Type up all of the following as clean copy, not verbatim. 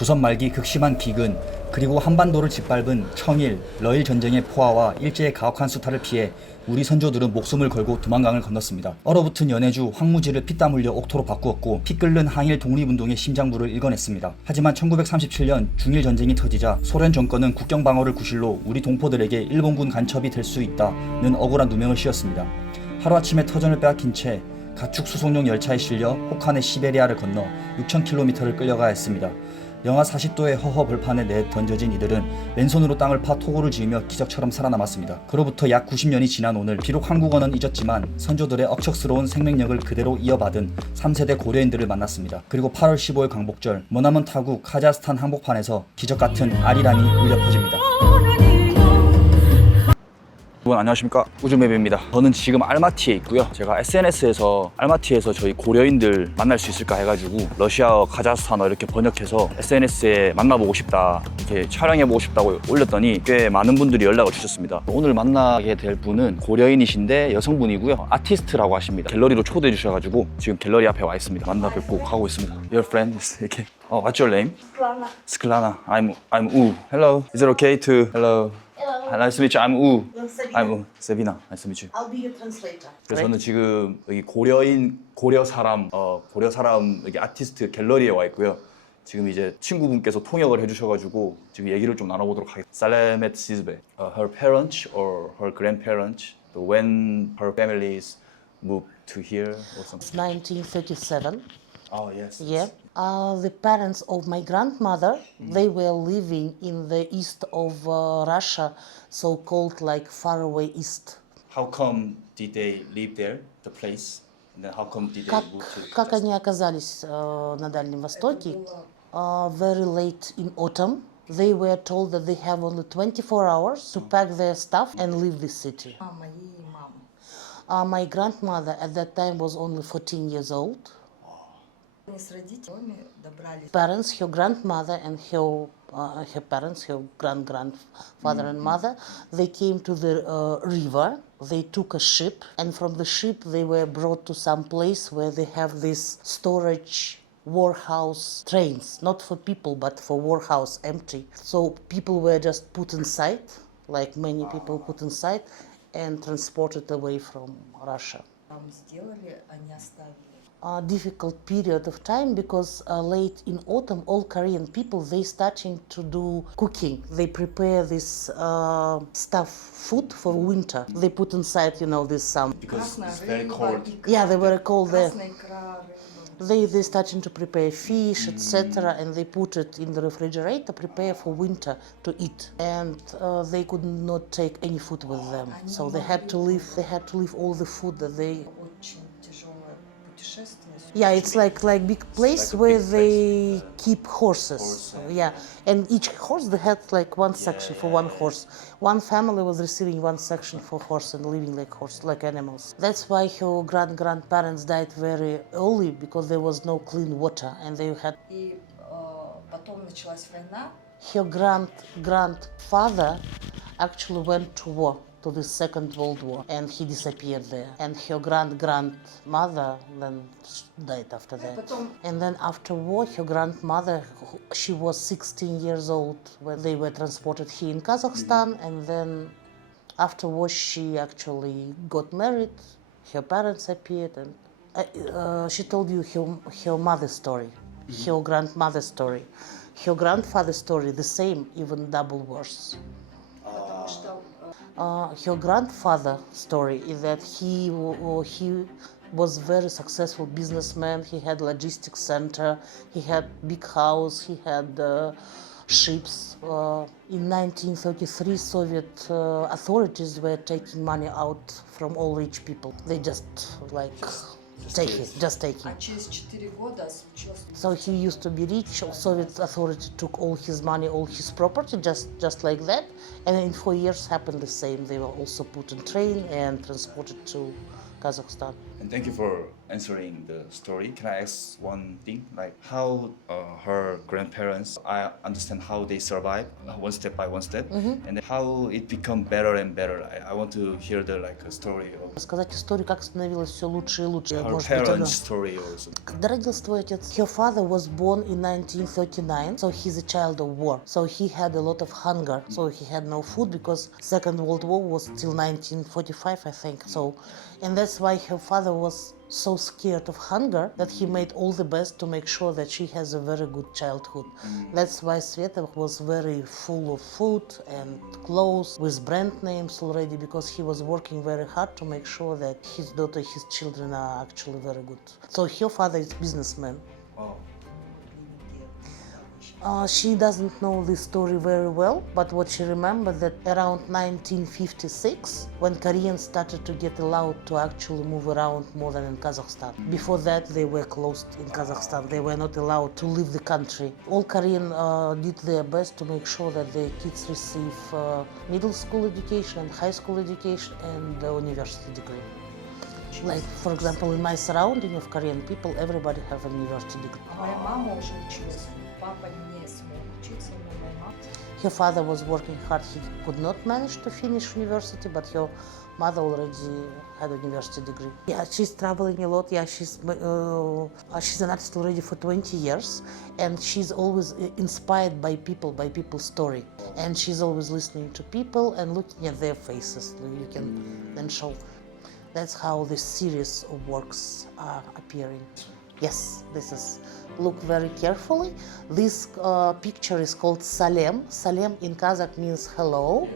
조선 말기 극심한 기근 그리고 한반도를 짓밟은 청일, 러일 전쟁의 포화와 일제의 가혹한 수탈을 피해 우리 선조들은 목숨을 걸고 두만강을 건넜습니다. 얼어붙은 연해주 황무지를 피땀 흘려 옥토로 바꾸었고 피 끓는 항일 독립운동의 심장부를 일궈냈습니다. 하지만 1937년 중일 전쟁이 터지자 소련 정권은 국경 방어를 구실로 우리 동포들에게 일본군 간첩이 될 수 있다는 억울한 누명을 씌웠습니다. 하루아침에 터전을 빼앗긴 채 가축 수송용 열차에 실려 혹한의 시베리아를 건너 6,000km를 끌려가야 했습니다. 영하 40도의 허허 벌판에 내던져진 이들은 맨손으로 땅을 파 토고를 지으며 기적처럼 살아남았습니다. 그로부터 약 90년이 지난 오늘 비록 한국어는 잊었지만 선조들의 억척스러운 생명력을 그대로 이어받은 3세대 고려인들을 만났습니다. 그리고 8월 15일 광복절 머나먼 타국 카자흐스탄 항복판에서 기적같은 아리랑이 울려 퍼집니다. 여러분 안녕하십니까, 우주맵입니다. 저는 지금 알마티에 있고요. 제가 SNS에서 알마티에서 저희 고려인들 만날 수 있을까 해가지고 러시아어, 카자흐스탄어 이렇게 번역해서 SNS에 만나보고 싶다, 이렇게 촬영해보고 싶다고 올렸더니 꽤 많은 분들이 연락을 주셨습니다. 오늘 만나게 될 분은 고려인이신데 여성분이고요. 아티스트라고 하십니다. 갤러리로 초대해 주셔가지고 지금 갤러리 앞에 와 있습니다. 만나 뵙고 가고 있습니다. Your friend 이렇게. What's your name? Sklana. I'm U. Hello. Is it okay to? Hello. Nice to meet you. I'm U. I'm U. Sevina. Nice to meet you. I'll be your translator. 그래서 저는 지금 여기 고려 사람 여기 아티스트 갤러리에 와 있고요. 지금 이제 친구분께서 통역을 해주셔가지고 지금 얘기를 좀 나눠보도록 하겠습니다. 살레메트 시즈베. Her parents or her grandparents, when her families moved to here or something. 1937. Oh yes. Yeah. The parents of my grandmother, they were living in the east of Russia, so-called like far away east. How come did they live there, the place? And then how come did they move to? Как они оказались на Дальнем Востоке? Very late in autumn. They were told that they have only 24 hours to pack their stuff and leave the city. My grandmother at that time was only 14 years old. Parents, her grandmother and her parents, her grandfather and mother, they came to the river. They took a ship, and from the ship they were brought to some place where they have this storage warehouse trains, not for people but for warehouse, empty. So people were just put inside, like many people put inside, and transported away from Russia. Difficult period of time because late in autumn all Korean people, they starting to do cooking. They prepare this food for winter. They put inside, this Because it's very cold. Yeah, they were cold there. They starting to prepare fish, etc., and they put it in the refrigerator, prepare for winter to eat. And they could not take any food with them, so they had to leave. They had to leave all the food that they. Yeah, it's like big place like where big they keep horses. Horse, Yeah, and each horse they had like one section for one horse. One family was receiving one section for horse and living like animals. That's why her grandparents died very early because there was no clean water and they had. Потом началась война. Her grandfather actually went to war, to the Second World War, and he disappeared there. And her grandmother then died after that. And then after war, her grandmother, she was 16 years old when they were transported here in Kazakhstan. And then after war, she actually got married. Her parents appeared, and she told you her mother's story, her grandmother's story. Her grandfather's story, the same, even double worse. Her grandfather's story is that he was very successful businessman. He had logistics center. He had big house. He had ships. In 1933, Soviet authorities were taking money out from all rich people. They just take it. А через 4 года случилось. So he used to be rich. Soviet authority took all his money, all his property, just like that. And in 4 years happened the same. They were also put in train and transported to Kazakhstan. And thank you for answering the story. Can I ask one thing? Like how her grandparents, I understand how they survive one step by one step, and then how it become better and better. I want to hear the like a story of Сказать историю, как становилось все лучше и лучше. her Может быть, parents' story also. Когда родился твой отец? Her father was born in 1939, so he's a child of war. So he had a lot of hunger, so he had no food because Second World War was till 1945, I think. So, and that's why her father was so scared of hunger that he made all the best to make sure that she has a very good childhood. That's why Sveta was very full of food and clothes with brand names already because he was working very hard to make sure that his daughter, his children are actually very good. So her father is businessman. Wow. She doesn't know this story very well, but what she remembers that around 1956, when Koreans started to get allowed to actually move around more than in Kazakhstan. Before that, they were closed in Kazakhstan. They were not allowed to leave the country. All Koreans did their best to make sure that their kids receive middle school education, high school education, and university degree. Like, for example, in my surrounding of Korean people, everybody have a university degree. Моя мама уже училась, папа не смог учиться, но моя мама... Her father was working hard. He could not manage to finish university, but her mother already had a university degree. Yeah, she's traveling a lot. Yeah, she's an artist already for 20 years, and she's always inspired by people's story. And she's always listening to people and looking at their faces. You can then show. That's how this series of works are appearing. Yes, this is. Look very carefully. This picture is called Salem. Salem in Kazakh means hello.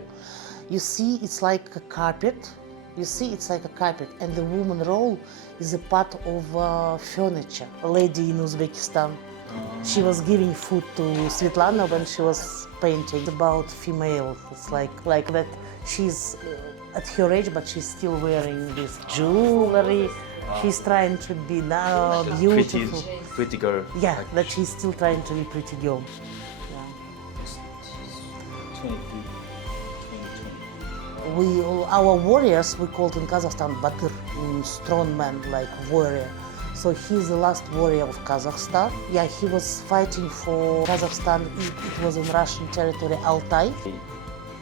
You see, it's like a carpet. You see, it's like a carpet, and the woman role is a part of furniture. A lady in Uzbekistan. She was giving food to Svetlana when she was painting about female. It's like that. She's at her age, but she's still wearing this jewelry. She's trying to be now beautiful. Pretty girl. Yeah, that she's still trying to be pretty girl. Our warriors, we called in Kazakhstan Batyr, strong man, like warrior. So he's the last warrior of Kazakhstan. Yeah, he was fighting for Kazakhstan. It was in Russian territory, Altai.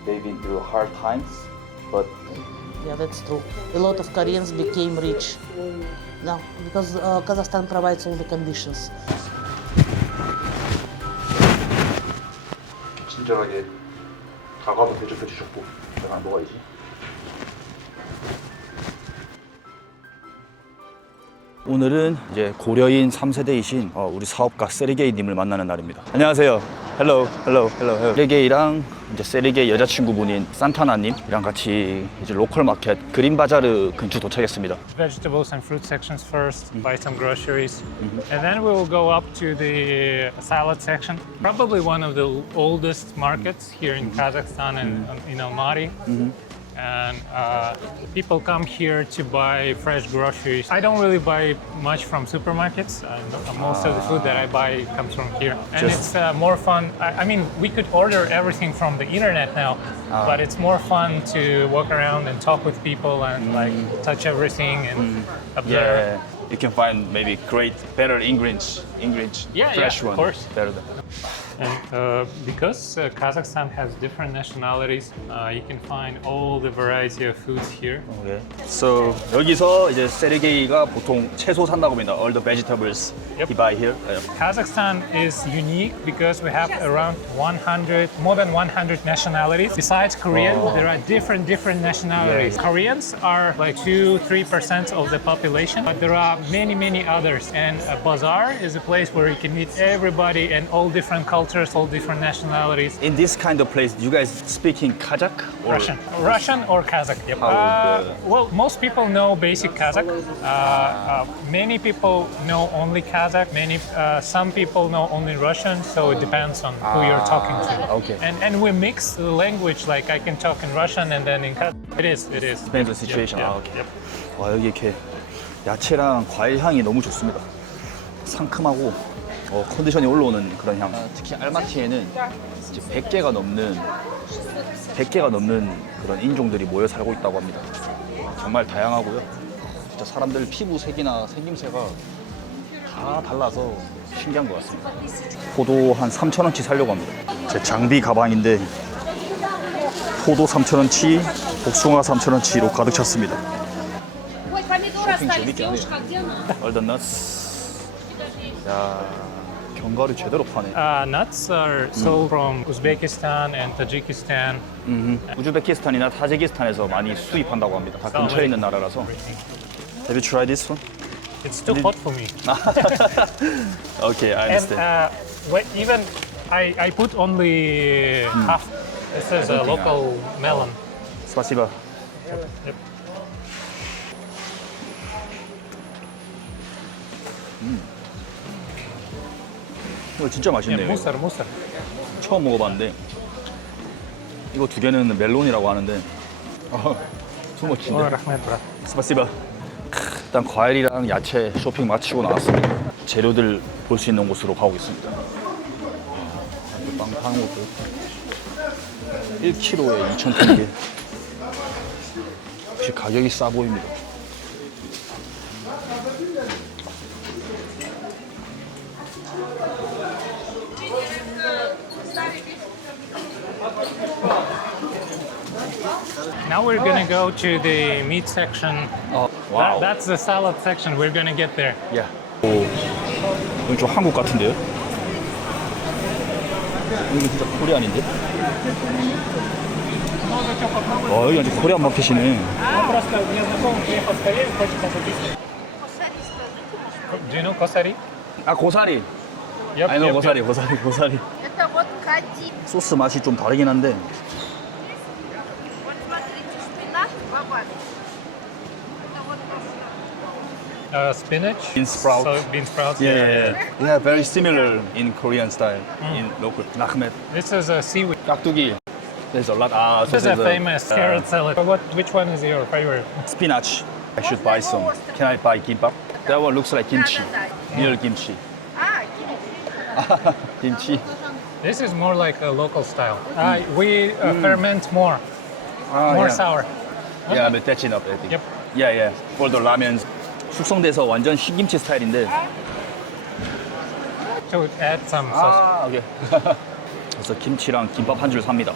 They've been through hard times, but Yeah, that's true. A lot of Koreans became rich. No, because Kazakhstan provides all the conditions. 친절하게 다가도 대접해 주셨고 내가 안 먹어야지. 오늘은 이제 고려인 3세대이신 우리 사업가 세르게이님을 만나는 날입니다. 안녕하세요. 헬로. 세르게이랑 이제 세르게이 여자친구분인 산타나님이랑 같이 이제 로컬 마켓 그린바자르 근처 도착했습니다. Vegetables and fruit sections first, buy some groceries, and then we will go up to the salad section. Probably one of the oldest markets here in Kazakhstan and in Almaty. And people come here to buy fresh groceries. I don't really buy much from supermarkets. Most of the food that I buy comes from here. And it's more fun. I mean, we could order everything from the internet now, but it's more fun to walk around and talk with people and like touch everything and observe. Yeah, you can find maybe better ingredients, Yeah, fresh of one, course. better than. And because Kazakhstan has different nationalities, you can find all the variety of foods here. Okay. So 여기서 이제 세르게이가 보통 채소 산다고 합니다. All the vegetables Yep. he buy here. Kazakhstan is unique because we have around more than 100 nationalities. Besides Korean, there are different nationalities. Yes. Koreans are like 2-3% of the population, but there are many others. And a bazaar is a place where you can meet everybody and all different cultures, all different nationalities. In this kind of place, you guys speaking Kazakh or Russian or Kazakh. Yep. Well, most people know basic Kazakh. Many people know only Kazakh. Some people know only Russian. So it depends on who you're talking to. Okay. And we mix the language. Like I can talk in Russian and then in Kazakh. It is. Depends on the situation. Yep, 아, 오케이. yep. 와 여기 이렇게 야채랑 과일 향이 너무 좋습니다. 상큼하고 컨디션이 올라오는 그런 향. 특히 알마티에는 이제 100개가 넘는 그런 인종들이 모여 살고 있다고 합니다. 정말 다양하고요. 진짜 사람들 피부색이나 생김새가 다 달라서 신기한 것 같습니다. 포도 한 3,000원치 사려고 합니다. 제 장비 가방인데 포도 3,000원치, 복숭아 3,000원치로 가득 찼습니다. Ой, помидоры Шопинг остались, 재밌게 하네. девушка, где она? 얼던너스. 야, 견과류 제대로 파네. Nuts are sold from Uzbekistan and Tajikistan. 우즈베키스탄이나 타지키스탄에서 많이 수입한다고 합니다. 다 근처에 있는 나라라서. Have you tried this one? It's too hot for me. Okay, I And understand. even I put only half. This is a local melon. 스파시바. Yep. 이거 진짜 Yeah, 맛있네요. musar, musar. 처음 먹어봤는데 이거 두 개는 멜론이라고 하는데 투 Oh, 멋진데. rahmet, brat. 스파시바. 일단 과일이랑 야채 쇼핑 마치고 나왔습니다. 재료들 볼 수 있는 곳으로 가고 있습니다. 이렇게 빵 파는 것도 1kg에 2,000tenge. 역시 가격이 싸 보입니다. Now we're gonna go to the meat section. 와우. That's the salad section. We're gonna get there. 야. 오, 이건 좀 한국 같은데요? 여기 진짜 코리안인데? 여기 완전 코리안 마켓이네. Do you know kosari? 아, 고사리. Yep, I know yep, 고사리, yep. 고사리. Это вот кадик. 소스 맛이 좀 다르긴 한데 Вот смотрите, шпинат, бабак. Это вот Spinach. Bean sprout. So bean sprouts. Yeah, very similar in Korean style, in local. 라흐멧, This is a seaweed. 깍두기. There's a lot. Ah, so This is a there's famous carrot salad. Which one is your favorite? spinach. I should buy some. Can I buy kimbap? That one looks like kimchi. Real kimchi. А, Kimchi. This is more like a local style. We ferment more, Ah, more yeah. sour. Yeah, but that's enough, I think. Yep. Yeah. For the ramen. 숙성돼서 완전 흰김치 스타일인데. To add some sauce. 아, 오케이. 그래서 김치랑 김밥 한 줄 삽니다.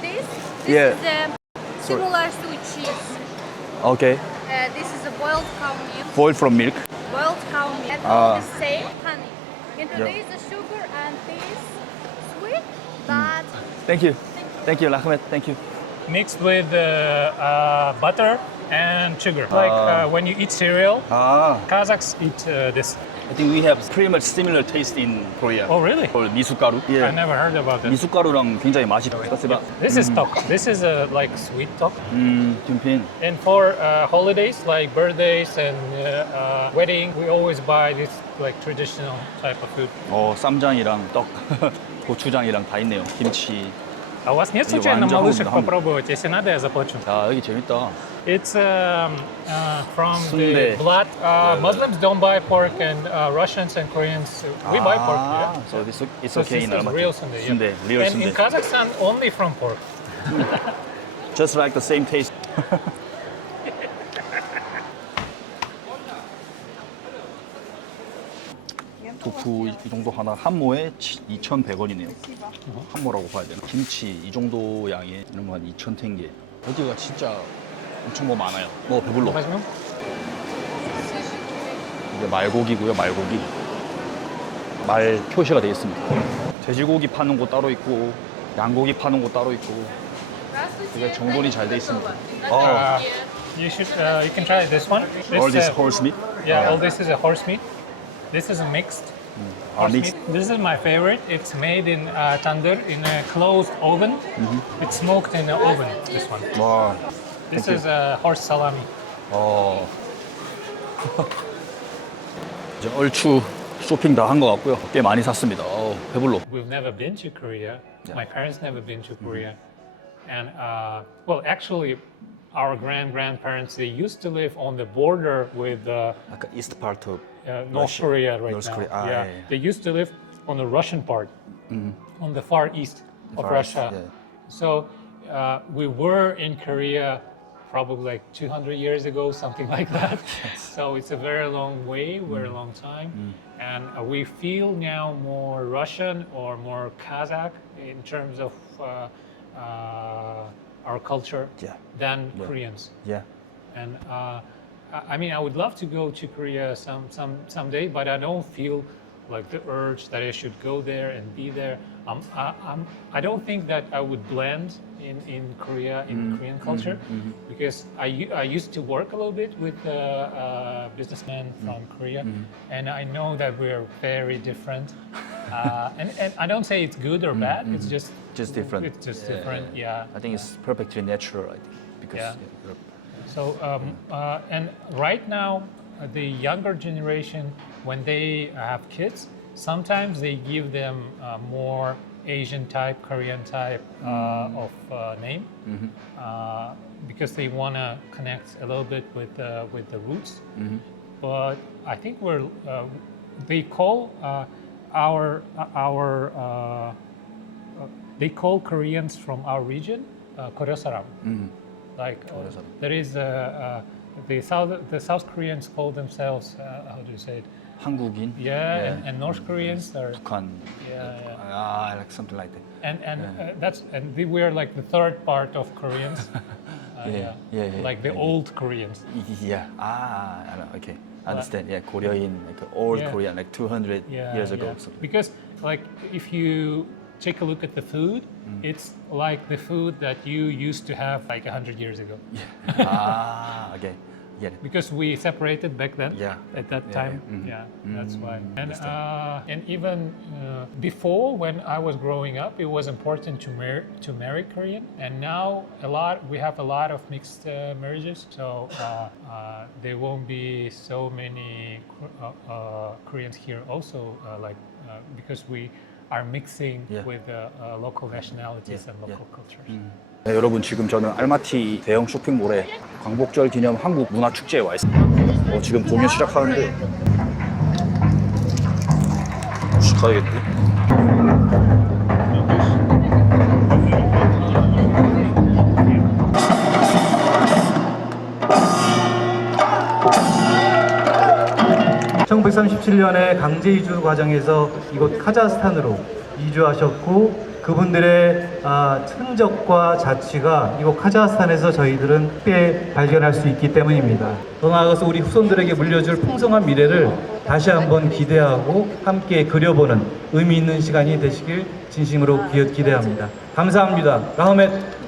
this Yeah. is similar to cheese. 오케이. This is a boiled cow milk. Boiled from milk. Boiled cow milk. And Ah. all the same honey. Into Yeah. this is sugar and this sweet, but Thank you, 라흐멧. Thank you. Mixed with butter and sugar. Like when you eat cereal, 아, Kazakhs eat this. I think we have pretty much similar taste in Korea. Oh, really? called 미숫가루. I never heard about this. 미숫가루랑 굉장히 맛이 스파시바. This is tok. This is a like sweet tok. 김핀. And for holidays like birthdays and wedding, we always buy this like traditional type of food. 쌈장이랑 떡, 고추장이랑 다 있네요. 김치. А у вас нет Не, случайно 완전 малышек 한국. попробовать? Если надо, я заплачу. 야, 여기 재밌다. It's from Sundae. the blood. Muslims don't buy pork, and Russians and Koreans we buy pork. Yeah. So it's So okay this in is Almaty. real Sunday. Yeah. Sunday, real and Sunday. in Kazakhstan, only from pork. Just like the same taste. 도프 이 정도 하나 한 모에 2,100원이네요. 한 모라고 봐야 되나? 김치 이 정도 양에 이런 거 한 2,000tenge. 여기가 진짜 엄청 뭐 많아요. 뭐 배불러. Возьмем? 이게 말고기고요, 말고기. 말 표시가 되어 있습니다. 돼지고기 파는 곳 따로 있고, 양고기 파는 곳 따로 있고. 되게 정돈이 잘 돼 있습니다. You can try this one. all this uh, horse meat? Yeah, all this is a horse meat. This is a mixed. 아, Horse mixed. meat. This is my favorite. It's made in tandoor in a closed oven. It's smoked in an oven. This one. 와, This Thank you. is a horse salami. 이제 얼추 쇼핑 다 한 것 같고요. 꽤 많이 샀습니다. 배불러. We've never been to Korea. My parents never been to Korea, and well, actually, our grandparents they used to live on the border with 약간 east part of North Russia. Korea right North now. Korea. Ah, yeah. yeah, yeah. They used to live on the Russian part, on the far east of far east, Russia. yeah. So we were in Korea probably like 200 years ago, something like that. So it's a very long way, very long time. And we feel now more Russian or more Kazakh in terms of our culture Yeah. than Koreans. Yeah. And I mean, I would love to go to Korea someday, but I don't feel like the urge that I should go there and be there. I don't think that I would blend in Korea, in Korean culture, because I used to work a little bit with businessmen from Korea, and I know that we're very different. And I don't say it's good or bad. It's just different. It's just different. Yeah. I think it's perfectly natural. I think because Yeah. So, and right now, the younger generation, when they have kids, sometimes they give them more Asian type, Korean type of name, because they want to connect a little bit with the roots. But I think they call they call Koreans from our region Koryosaram. Like there is the South Koreans call themselves how do you say it? 한국인. Yeah, and North Koreans are 북한. yeah. Like something like that. And we are like the third part of Koreans. Yeah. Like the old Koreans. Yeah. I know. Okay. I understand. Yeah, Korean, like old Yeah. Korean, like 200 years ago. Yeah. So. Because like if you take a look at the food, it's like the food that you used to have like 100 years ago. Okay. Get it. Because we separated back then. Yeah. At that Yeah, time. yeah. Yeah, that's why. And even before, when I was growing up, it was important to marry Korean. And now we have a lot of mixed marriages. So there won't be so many Koreans here also, because we are mixing with local nationalities and local cultures. 네, 여러분 지금 저는 알마티 대형 쇼핑몰에 광복절 기념 한국 문화 축제에 와 있습니다. 지금 공연 시작하는데 가야겠네. (1937년에) 강제 이주 과정에서 이곳 카자흐스탄으로 이주하셨고 그분들의 흔적과 자취가 이곳 카자흐스탄에서 저희들은 쉽게 발견할 수 있기 때문입니다. 더 나아가서 우리 후손들에게 물려줄 풍성한 미래를 다시 한번 기대하고 함께 그려보는 의미 있는 시간이 되시길 진심으로 기대합니다. 감사합니다. 라흐멧.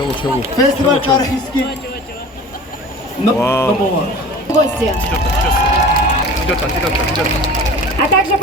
최고 최고. 페스티벌 카레이스키 넘버 원. Гостя. 찢었다. А также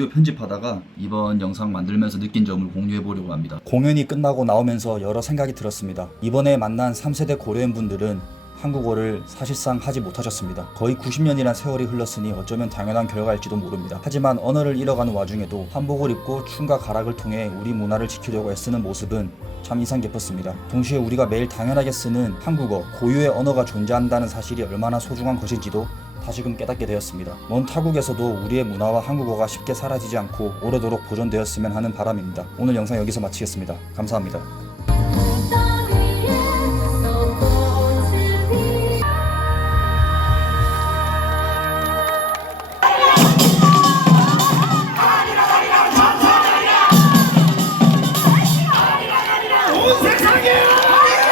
비디오 편집하다가 이번 영상 만들면서 느낀 점을 공유해 보려고 합니다. 공연이 끝나고 나오면서 여러 생각이 들었습니다. 이번에 만난 3세대 고려인 분들은 한국어를 사실상 하지 못하셨습니다. 거의 90년이란 세월이 흘렀으니 어쩌면 당연한 결과일지도 모릅니다. 하지만 언어를 잃어가는 와중에도 한복을 입고 춤과 가락을 통해 우리 문화를 지키려고 애쓰는 모습은 참 인상 깊었습니다. 동시에 우리가 매일 당연하게 쓰는 한국어, 고유의 언어가 존재한다는 사실이 얼마나 소중한 것인지도 다시금 깨닫게 되었습니다. 먼 타국에서도 우리의 문화와 한국어가 쉽게 사라지지 않고 오래도록 보존되었으면 하는 바람입니다. 오늘 영상 여기서 마치겠습니다. 감사합니다.